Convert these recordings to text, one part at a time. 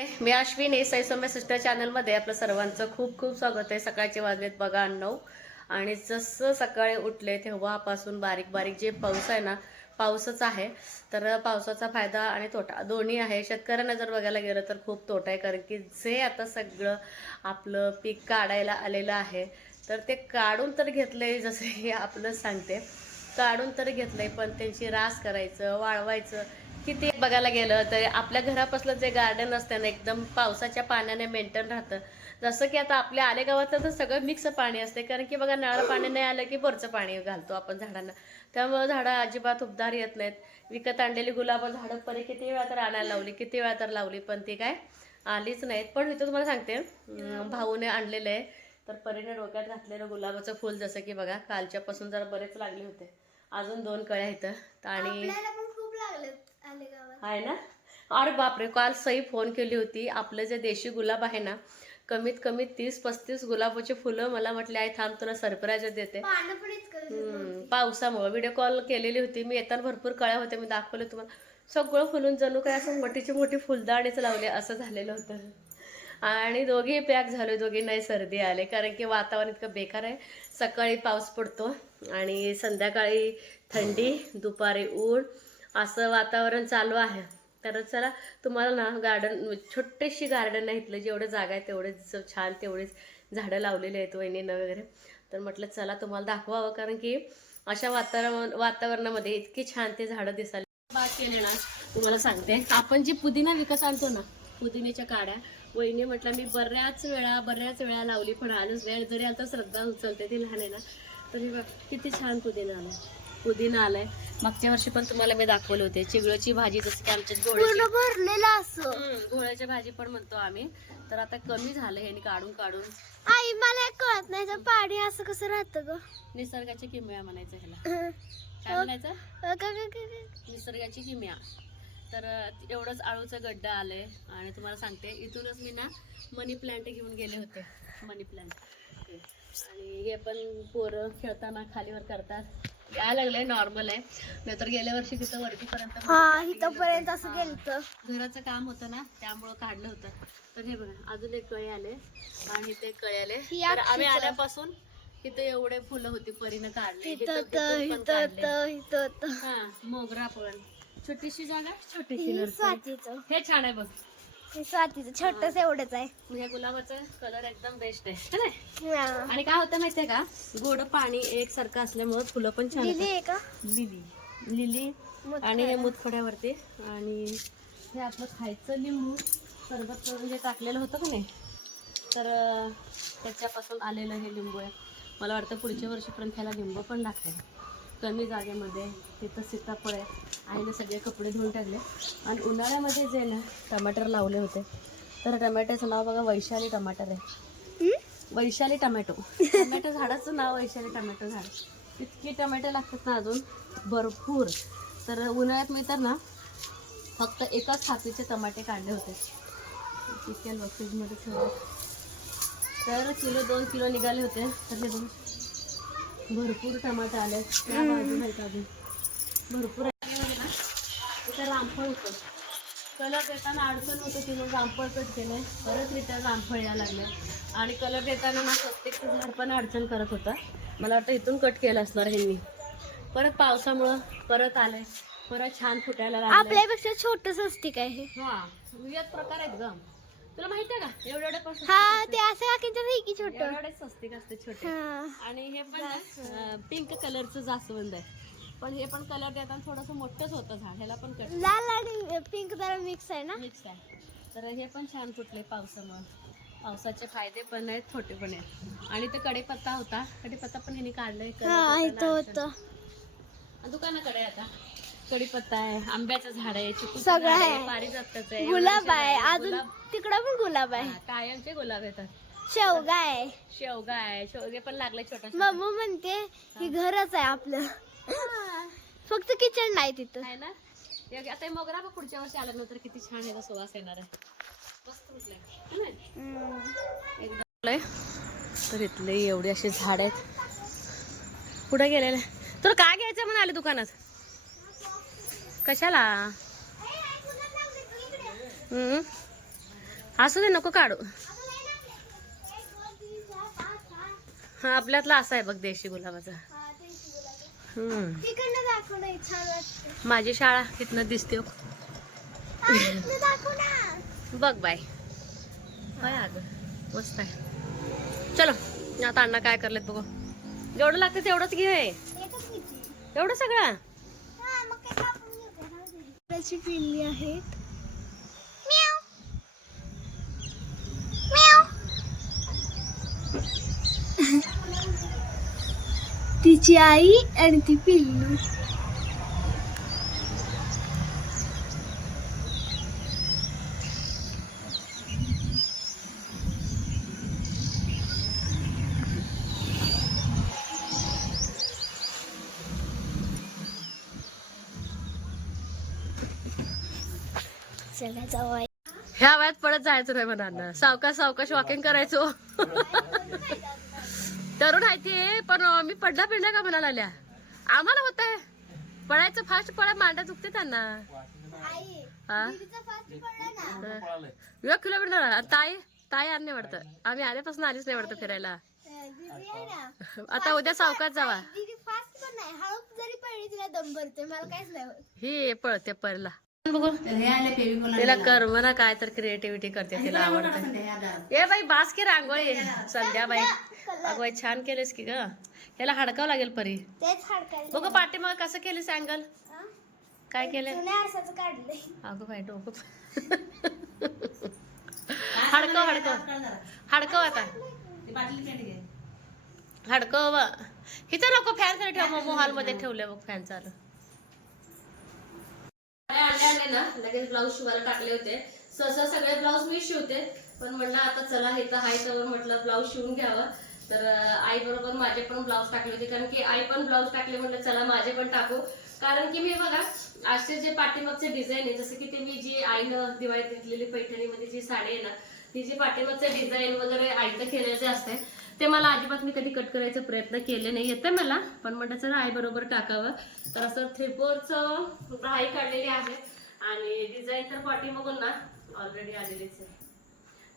Me Ashwin S I Somya sister चॅनलमध्ये आपलं सर्वांचं खूप खूप स्वागत आहे. सकाळचे वाजलेत बघा नऊ. आणि जसं सकाळी उठले तेव्हापासून बारीक बारीक जे पाऊस आहे ना पाऊसच आहे. तर पावसाचा फायदा आणि तोटा दोन्ही आहे. शेतकऱ्यांना जर बघायला गेलं तर खूप तोटा आहे. कारण की जे आता सगळं आपलं पीक काढायला आलेलं आहे तर ते काढून तर घेतलंय जसं हे आपलं सांगते. काढून तर घेतलंय पण त्यांची रास करायचं वाळवायचं किती बघायला गेलं तर आपल्या घरापासलं जे गार्डन असतं ना एकदम पावसाच्या पाण्याने मेंटेन राहतं. जसं की आता आपल्या आलेगावातलं तर सगळं मिक्स पाणी असते. कारण की बघा नळा पाणी नाही आलं की बोरचं पाणी घालतो आपण झाडांना. त्यामुळे झाडं अजिबात उबदार येत नाहीत. विकत आणलेली गुलाब झाडं परी किती वेळा तर आणायला लावली किती वेळा तर लावली पण ती काय आलीच नाहीत. पण इथं तुम्हाला सांगते भाऊने आणलेलं आहे. तर परीने डोक्यात घातलेलं गुलाबाचं फुल जसं की बघा कालच्यापासून जरा बरेच लागले होते. अजून दोन कळ्या इथं. आणि आपल्याला पण खूप लागले आले गावात आहे ना? अरे बापरे काल सई फोन केली होती. आपलं जे देशी गुलाब आहे ना कमीत कमी तीस पस्तीस गुलाबाची फुलं मला म्हटले आई थांब तुला सरप्राईज देते. पावसामुळे. व्हिडिओ कॉल केलेली होती. मी येताना भरपूर कळ्या होत्या. मी दाखवले तुम्हाला. सगळं फुलून जणू काय असं मोठीची मोठी फुलदाणीच लावले असं झालेलं होतं. आणि दोघी पॅक झाले दोघींनाही सर्दी आले. कारण की वातावरण इतकं बेकार आहे. सकाळी पाऊस पडतो आणि संध्याकाळी थंडी दुपारी ऊन. असं वातावरण चालू आहे. तर चला तुम्हाला ना गार्डन छोटीशी गार्डन आहे इथलं जेवढं जागा आहे तेवढेच छान तेवढेच झाडं लावलेली आहेत वहिनीनं वगैरे. तर म्हटलं चला तुम्हाला दाखवावं कारण की अशा वातावरण वातावरणामध्ये इतकी छान ते झाडं दिसायला बाग केले ना तुम्हाला सांगते. आपण जी पुदिना विकत आणतो ना पुदिन्याच्या काड्या वहिनी म्हटलं मी बऱ्याच वेळा बऱ्याच वेळा लावली पण आजच वेळ जरी आता श्रद्धा उचलते ती लहान आहे ना. तरी बघ किती छान पुदिना आला पुदिना आलाय. मागच्या वर्षी पण तुम्हाला मी दाखवले होते. चिगळची भाजी जसं की आमच्या गोळ्याची घोळ्याची भाजी पण म्हणतो आम्ही. तर आता कमी झालं ह्यानी काढून काढून आई मला कळत नाही पाणी असं कसं राहतं ग? निसर्गाची किमया म्हणायचं ह्याला. काय म्हणायचं. निसर्गाची किमया. तर एवढंच आळूचं गड्डा आलंय. आणि तुम्हाला सांगते इथूनच मी ना मनी प्लांट घेऊन गेले होते. Money plant. आणि हे पण पोरं खेळताना खालीवर करतात. यायला लागलंय नॉर्मल आहे. नाहीतर गेल्या वर्षी तिथं वरतीपर्यंत हा इथपर्यंत असं गेलत. घराचं काम होतं ना त्यामुळं काढलं होतं. तर हे बघा अजून एक कळे आले आणि ते कळे आले. तर आम्ही. आल्यापासून तिथे एवढे फुलं होती परीनं काढले. हा मोगरा पण. छोटीशी जागा छोटीशी हे छान आहे बघ. स्वातीचं छोटस एवढंच आहे. म्हणजे गुलाबाचा कलर एकदम बेस्ट आहे. है ना? आणि काय होतं माहितीये का? गोड पाणी एकसारखं असल्यामुळे फुलं पण छान. आहे का? लिली. लिली. आणि हे मुतखड्यावरती आणि हे आपलं खायचं लिंबू. सरबत म्हणजे टाकलेलं होतं का नाही? तर अं, त्याच्यापासून आलेलं हे लिंबू आहे. मला वाटतं पुढच्या वर्षीपर्यंत ह्याला लिंबू पण लागते कमी जागेमध्ये तिथं सीताफळ आहे आईने सगळे कपडे धुवून टाकले आणि उन्हाळ्यामध्ये जे ना टमाटर लावले होते. तर टमॅटोचं नाव बघा वैशाली टमाटर आहे? वैशाली टमॅटो. टमॅटो झाडाचं नाव वैशाली टमॅटो झाड. इतकी टमॅटो लागतात ना अजून भरपूर. तर उन्हाळ्यात मी तर ना फक्त एकाच थापीचे टमाटे काढले होते. चिकन फ्रीजमध्ये ठेवले. तर किलो दोन किलो निघाले होते. तर हे भरपूर टमाटे आले त्या बाजूला आहेत अजून. भरपूर इथं रामफळ होतं. कलर देताना अडचण होते की मग रामफळ कट केलं परत रिटर्न रामफळ यायला लागले. आणि कलर देताना ना प्रत्येक झाड पण अडचण करत होता. मला वाटतं इथून कट केलं असणार ह्यांनी परत पावसामुळं परत आलंय. परत छान फुटायला लागले आपल्यापेक्षा छोटस असते काय हे? हा विविध प्रकार आहेत ग. तुला माहिती आहे का? एवढे हा ते असं काकीचं नाही की छोट. एवढे स्वस्तिक असते छोटे. हा. आणि हे पण पिंक कलरचं जास्वंद आहे. पण हे पण कलर देताना थोडंसं मोठंच होतं झाड. ह्याला पण कट लाल आणि पिंक जरा मिक्स आहे ना? मिक्स आहे. तर हे पण छान फुटले पावसामुळे. पावसाचे फायदे पण आहेत छोटे पण आहेत. आणि ते कडेपत्ता होता. कडेपत्ता पण ह्यांनी काढलाय. हा इथं होतं. दुकानाकडे आहे आता. कढीपत्ता आहे आंब्याचं झाड आहे सगळं आहे. पारिजातकाचं आहे गुलाब आहे. अजून गुलाब. तिकडं पण गुलाब आहे. हा, कायमचे गुलाब येतात. शेवगा आहे. शेवगा आहे. शेवगे पण लागले छोटा मम्मा म्हणते की घरच आहे आपलं. फक्त किचन नाही तिथं. आहे ना? आता हे मोगरा बघ पुढच्या वर्षी आल्यानंतर किती छान याचा सुवास येणार आहे. मस्त फुटलंय. है ना? हम्म. एकदम फुललंय. तर इथले एवढे असे झाड आहेत. पुढे गेलेले? तुला काय घ्यायचं म्हणाले दुकानात? कशाला? हम्म. असू दे नको काढू. हा आपल्यातला असा आहे बघ देशी गुलाबाचा. हम्म. माझी शाळा इथनं दिसते हो. बघ बाय काय अगं? मस्त आहे. चलो आता अण्णा काय करलेत बघू. जेवढं लागतं तेवढंच घे. एवढं सगळं हा मग काय कापून घेऊ का? राहू त्याची पिल्ली आहेत. तिची आई आणि ती पिल्लू. जाऊ. ह्या वयात पडत जायचं नाही म्हणा सावकाश सावकाश वॉकिंग करायचो. तरुण आहे ते पण मी पडला पिडला का म्हणाला आल्या आम्हाला होत आहे. पडायचं फास्ट पडा मांडा दुखते त्यांना. हा? एक किलोमीटर आणि ताई ताई आणणे वाटतं आम्ही आल्यापासून आलीच नाही वाटतं फिरायला. आता उद्या सावकाश जावा. नाही. नाही ही पळते पहिला बघू. तिला कर्म ना काय तर क्रिएटिव्हिटी करते तिला आवडते. ए बाई बास की रांगोळी. संध्याबाई अगं बाई छान केलेस की ग. याला हडकावं लागेल परी. बघू पाठीमाग कसं केलीस अँगल काय केलं? अगं बाई डोकं हडकव हडकव. हडकव आता. हडकव हिथं नको फॅन खाली ठेव मोमो हॉलमध्ये ठेवले बघ फॅन चालू. आणले आले ना. लगेच ब्लाऊज शिवायला टाकले होते. सहसा सगळे ब्लाऊज मी शिवते. पण म्हटलं आता चला हे तर हाय तर म्हटलं ब्लाऊज शिवून घ्यावं. तर आई बरोबर माझे पण ब्लाऊज टाकले होते. कारण की आई पण ब्लाऊज टाकले म्हटलं चला माझे पण टाकू. कारण की मी बघा असे जे पाठीमागचे डिझाईन आहे जसं की ते मी जी आईनं दिवाळीत घेतलेली पैठणीमध्ये जी साडी आहे ना ती जी पाठीमागचे डिझाईन वगैरे आईचं केल्याचे असते ते मला अजिबात मी कधी कट करायचा प्रयत्न केले नाही. येते मला पण म्हटलं चला आई बरोबर टाकावं. तर असं थ्री राही काढलेली आहे. आणि डिझाईन तर पाठीमागून ना ऑलरेडी आलेलीच आहे.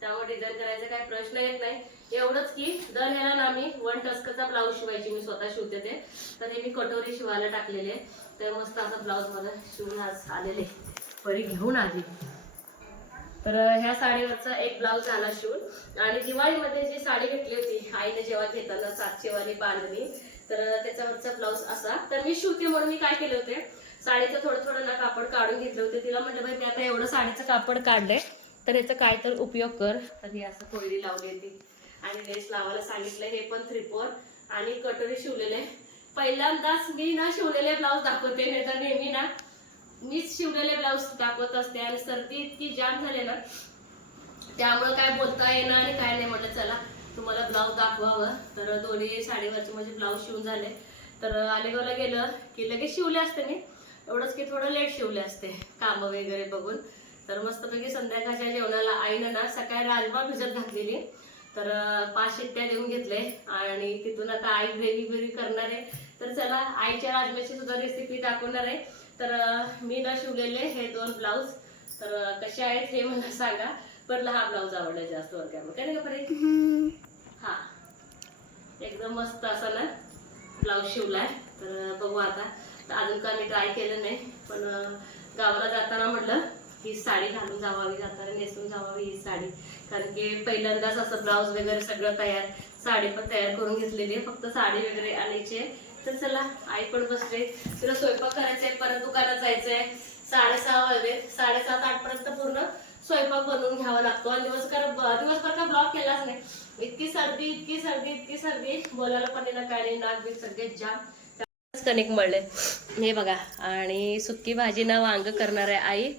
त्यामुळे डिझाईन करायचा काही प्रश्न येत नाही. एवढंच की दर ह्याला ना मी वन टस्कचा ब्लाऊज शिवायची मी स्वतः शिवते ते. तर हे मी कटोरी शिवायला टाकलेले तर मस्त असा ब्लाऊज मला शिवून आज आलेले परी घेऊन आली. तर ह्या साडीवरचा एक ब्लाऊज झाला शिवून आणि दिवाळीमध्ये जी साडी घेतली होती आईने जेव्हा घेताना सातशेवाली बांधली तर त्याच्यावरचा ब्लाऊज असा. तर मी शिवते म्हणून मी काय केले होते साडीचं थोडं थोडं ना कापड काढून घेतलं होते. तिला म्हटलं बाई मी आता एवढं साडीचं कापड काढलंय तर याचा काय तर उपयोग कर. तर ही असं कोयडी लावली होती. आणि लेस लावायला सांगितलं हे पण थ्री आणि कटोरी शिवलेले. पहिल्यांदाच मी ना शिवलेले ब्लाऊज दाखवते नाही तर नेहमी ना मीच शिवलेले ब्लाऊज दाखवत असते आणि सर्दी इतकी जाम झाले ना त्यामुळे काय बोलता येणार आणि काय नाही म्हटलं चला तुम्हाला ब्लाऊज दाखवावं. तर दोन्ही साडीवरचे माझे ब्लाऊज शिवून झाले. तर अलिगावला गेलं की लगेच शिवले असते मी. एवढंच की थोडं लेट शिवले असते कामं वगैरे बघून. तर मस्तपैकी संध्याकाळच्या जेवणाला आईनं ना सकाळी राजमा भिजत घातलेली. तर पाच शिट्ट्या देऊन घेतले आणि तिथून आता आई ग्रेव्ही बिव्ही करणार आहे. तर चला आईच्या राजम्याची सुद्धा रेसिपी दाखवणार आहे. तर मी ना शिवलेले हे दोन ब्लाऊज. तर कसे आहेत हे मला सांगा. पण हा ब्लाऊज आवडला जास्त वर्गामध्ये. काय काय नाही का परे? हा. एकदम मस्त असा ना ब्लाऊज शिवलाय. तर बघू आता. तर अजून का मी ट्राय केलं नाही. पण गावाला जाताना म्हटलं ही साडी घालून जावावी जाताना नेसून जावावी ही साडी. कारण की पहिल्यांदाच असं ब्लाऊज वगैरे सगळं तयार साडी पण तयार करून घेतलेली आहे. फक्त साडी वगैरे आणायची आहे. तर चला आई पण बसले. तिला स्वयंपाक करायचंय परत दुकानात जायचंय साडेसहा वाजले. साडेसात आठपर्यंत पूर्ण स्वयंपाक बनवून घ्यावा लागतो. आणि दिवसभर दिवसभर का ब्लॉक केलाच नाही. इतकी सर्दी इतकी सर्दी इतकी सर्दी. बोलायला पण येणार काय नाही. नाक बीक सगळे जाम. कणिक मळले. हे बघा. आणि सुक्की भाजी ना वांग करणार आहे आई.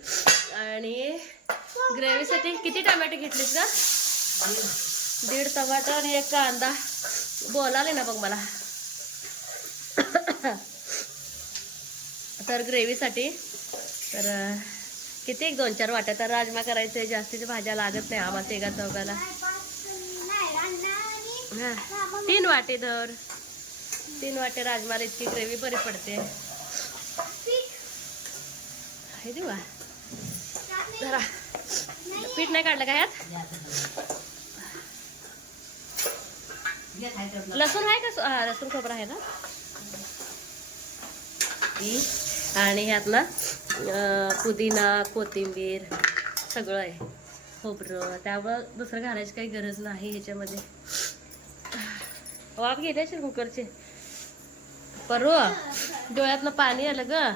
आणि ग्रेव्हीसाठी किती टमॅटो घेतलीस का दीड टमाटर आणि एक कांदा. बोलाले ना बघ मला. तर ग्रेव्हीसाठी. तर किती एक दोन चार वाट्या. तर राजमा करायचे जास्तीच्या भाज्या लागत नाही. आम्हाला तेगा चौकाला हा. तीन वाटे धर तीन वाटे राजमाला इतकी ग्रेव्ही बरी पडते. हे जरा. पीठ नाही काढलं का ह्यात? लसूण आहे का लसूण खोबरं आहे ना? मेथी आणि ह्यात ना पुदिना कोथिंबीर सगळं आहे. खोबरं त्यामुळं दुसरं घालायची काही गरज नाही ह्याच्यामध्ये. वाफ घेते असेल कुकरचे. परवा डोळ्यातनं पाणी आलं ग.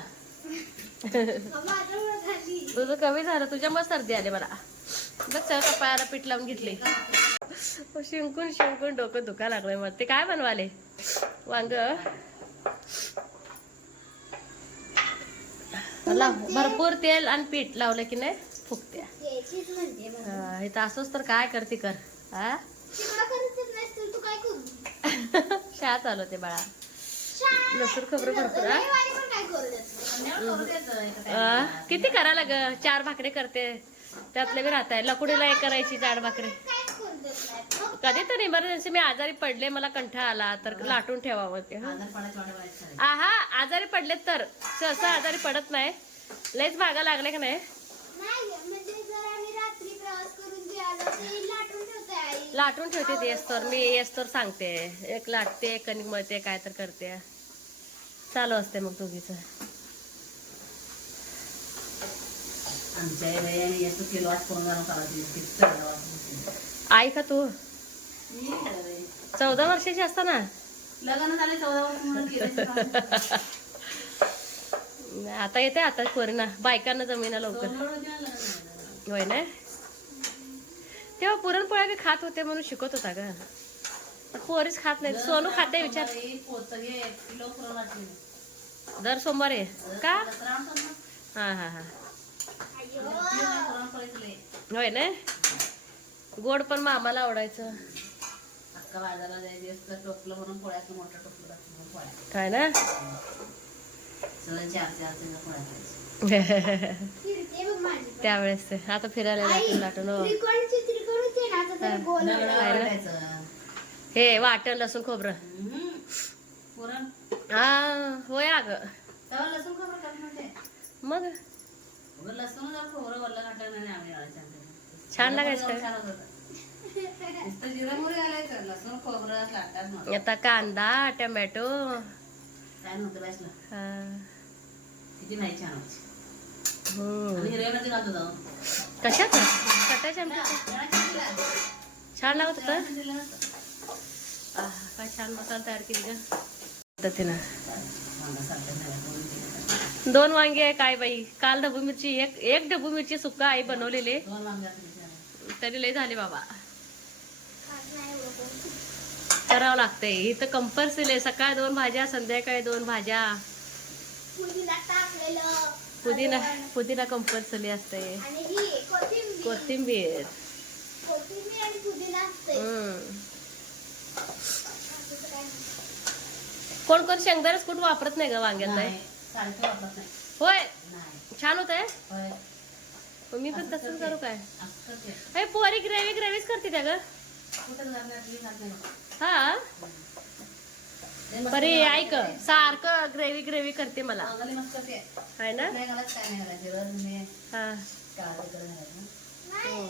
तुझं कमी झालं तुझ्यामुळे सर्दी आली मला. बघ सगळं पायाला पीठ लावून घेतले शिंकून शिंकून डोकं दुखा लागलंय मग ते काय बनवाले? वांग? लाव भरपूर तेल आणि पीठ लावलं की नाही फुकत्या. हा, इथं असंच तर काय करते कर हा? तर शाळा चालवते बाळा. लसूण खोबरं भरपूर हा? अं, किती करायला ग? चार भाकरी करते. त्यातले बी राहत आहे लकुडीला एक करायची जाड भाकरी. मग कधी तर इमर्जन्सी मी आजारी पडले मला कंठाळा आला तर लाटून ठेवावं ते हं. आहा आजारी पडले तर. सहसा आजारी पडत नाही. लयच भागा लागले का नाही? नाही म्हणजे जर आम्ही रात्री प्रवास करून जे आलो ते लाटून ठेवते आई. लाटून ठेवते ते येस्तोर मी येस्तोर सांगते. एक लाटते एक कणिक मळते काय तर करते. चालू असते मग दोघीच. आमच्या आई का तू? चौदा वर्षाची असताना? लग्न झाले चौदा वर्ष म्हणून आता येते आता कोरिना बायकांना जमिना लवकर. होय ना? तेव्हा पुरणपोळ्या बी खात होते म्हणून शिकत होता ग. पोरीच खात नाही सोनू खाते विचार. दर सोमवारी. का. हा हा हा. होय ना? गोड पण मामाला आवडायचं. अक्का बाजारला जायची असतं टोपलं म्हणून पोळ्याचं मोठं टोपलं म्हणून पोळ्या काय ना? सगळं चार चार पोळ्या. त्यावेळेस ते. आता फिरायला लाटून लाटून हो. हे वाटण लसूण खोबरं. हम्म. पुरण. हा होय अग. तेव्हा लसूण खबर करत नव्हते? मग? उगाच लसूण जर खोबरं घातलं नाही आम्ही. छान लागायचं. आता कांदा टमॅटो. हा. नाही छान लागत होतं? काय छान मसाला तयार केली का पद्धतीनं. दोन वांगे आहे काय बाई. काल ढबू मिरची एक एक ढबू मिरची सुक्का आई बनवलेली दोन वांगे घातले छान. तरी लय झाली बाबा. करावं लागतंय. इथं कंपल्सरी आहे सकाळी दोन भाज्या संध्याकाळी दोन भाज्या. पुदिना टाकलेलं. पुदिना कंपल्सरी असते आणि ही कोथिंबीर. कोथिंबीर. कोथिंबीर आणि पुदिना असते हम्म. बाकीचं काय नाही. कोण कोण शेंगदाण्याच कुठं वापरत नाही ग वांग्यात नाही, नाही होय? छान होत आहे मी पण तसंच करू काय? अरे पोरी ग्रेव्ही ग्रेव्हीच करते त्या ग. हा? बरे ऐक. सारखं ग्रेव्ही ग्रेव्ही करते मला. आहे ना? हा. हो.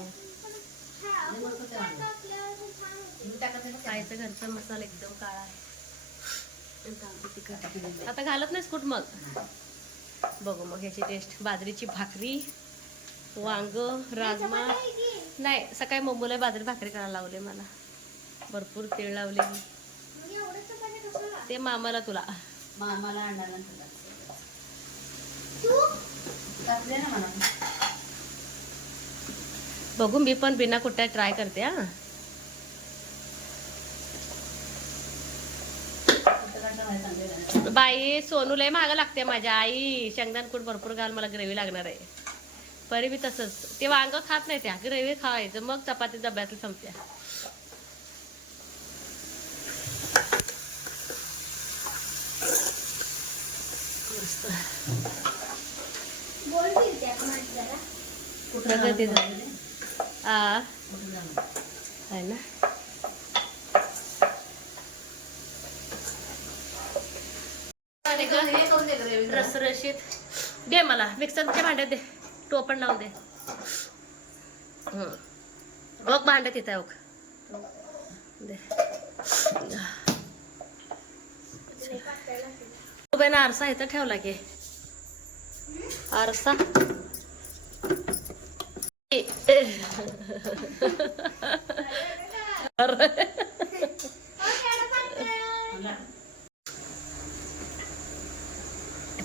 खायचं घरचा मसाला एकदम काळा आता घालत नाहीस कुठ मग? बघू मग ह्याची टेस्ट बाजरीची भाकरी. वांग राजमा? नाही सकाळी मुंबईला बाजरी भाकरी करायला लावले मला भरपूर तीळ लावले ला? ते मामाला तुला मा- मला अंडा नंतर टाक. तू टाकले ना मला बघू मी पण बिना कुठ्या ट्राय करते हा कुठं. बाई सोनू लय महाग लागते माझ्या आई शेंगदाण कूट भरपूर घाल मला ग्रेव्ही लागणार आहे दुपारी बी तसंच. ते वांग खात नाही त्या. ग्रेव्ही खावायचं. मग चपाती डब्यातली संपत्या. प्रगती झाली. आ? आहे ना? हे रसरशीत. दे मला. मिक्सरच्या भांड्यात दे. टोपण लावून दे. ओक भांड तिथं आहे बघ. दे. आरसा इथं ठेवला की. आरसा.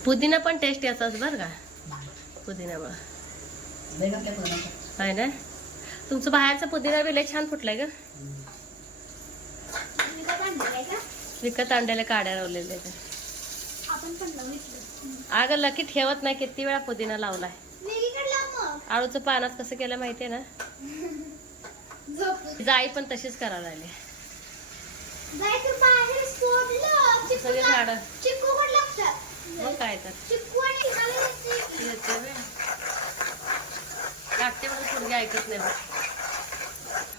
पुदिना पण टेस्ट येतात बरं का? पुदिना लय आहे ना तुमचं बाहेरचा पुदिना बी लय छान फुटलाय का विकत आणलेल्या काड्या लावलेल्या. अगं लकी ठेवत नाही किती वेळा पुदिना लावलाय वेगळीकडे लाव मग. आळूचं पानात कसं केलं माहितीये ना. जाई पण तशीच करायला लागली सगळे झाडं. मग काय तर चिकू आणि हिमालय मिरची. येते व्हय. लागते म्हणून पोरगी ऐकत नाही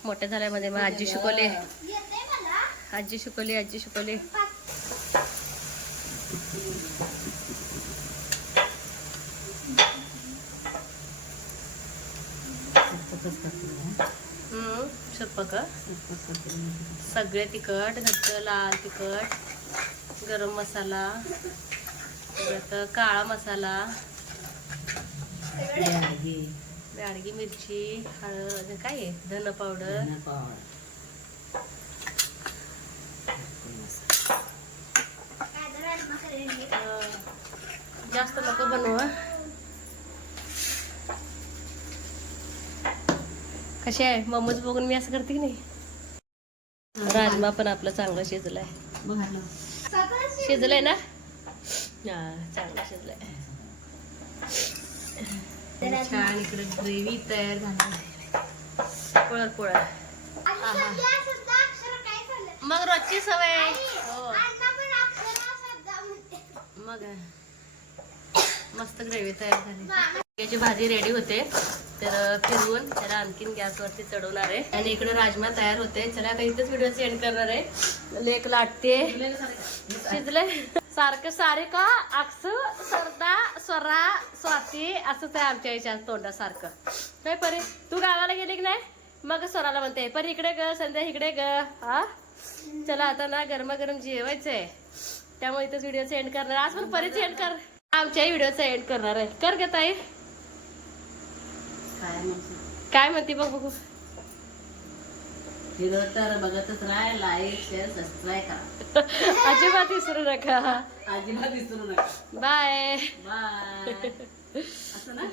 मोठे झाल्यामध्ये मग आजी शिकवले. आजी शिकवली आजी शिकवली. पाच. सततच सगळे तिखट घरचं लाल तिखट गरम मसाला परत काळा मसाला. बॅडगी मिरची हळद काय आहे? धन पावडर. जास्त नको बनवा कशी आहे? मोमोज बघून मी असं करते की नाही? राजमा पण आपलं चांगलं शिजलाय. शिजलंय ना? हा चांगलं शिजलंय. छान इकडे ग्रेव्ही तयार झाली? मग रोजची सवय. हो. मग मस्त ग्रेव्ही तयार झाली. याची भाजी रेडी होते. तर फिरवून त्याला आणखीन गॅसवरती चढवणार आहे. आणि इकडे राजमा तयार होते. चला आता इथेच व्हिडिओ एंड करणार आहे. लेक लाटते. शिजले सारखं सारे का? अक्षू सरदा स्वरा स्वाती असंच आहे आमच्या याच्या तोंडासारखं. काय परी? तू गावाला गेली की नाही? मग स्वराला म्हणते परी इकडे ग संध्या इकडे ग. हा? चला आता ना गरमागरम जेवायचंय. त्यामुळे इथेच व्हिडिओचं एंड करणार. आज पण परीच एंड कर. आमच्याही व्हिडिओचं एंड करणार आहे. कर ग ताई. काय म्हणते? काय म्हणते बघ बघू. व्हिडिओ तर बघतच राहा लाईक शेअर सबस्क्राईब करा. अजिबात विसरू नका. अजिबात विसरू नका. बाय बाय असं ना?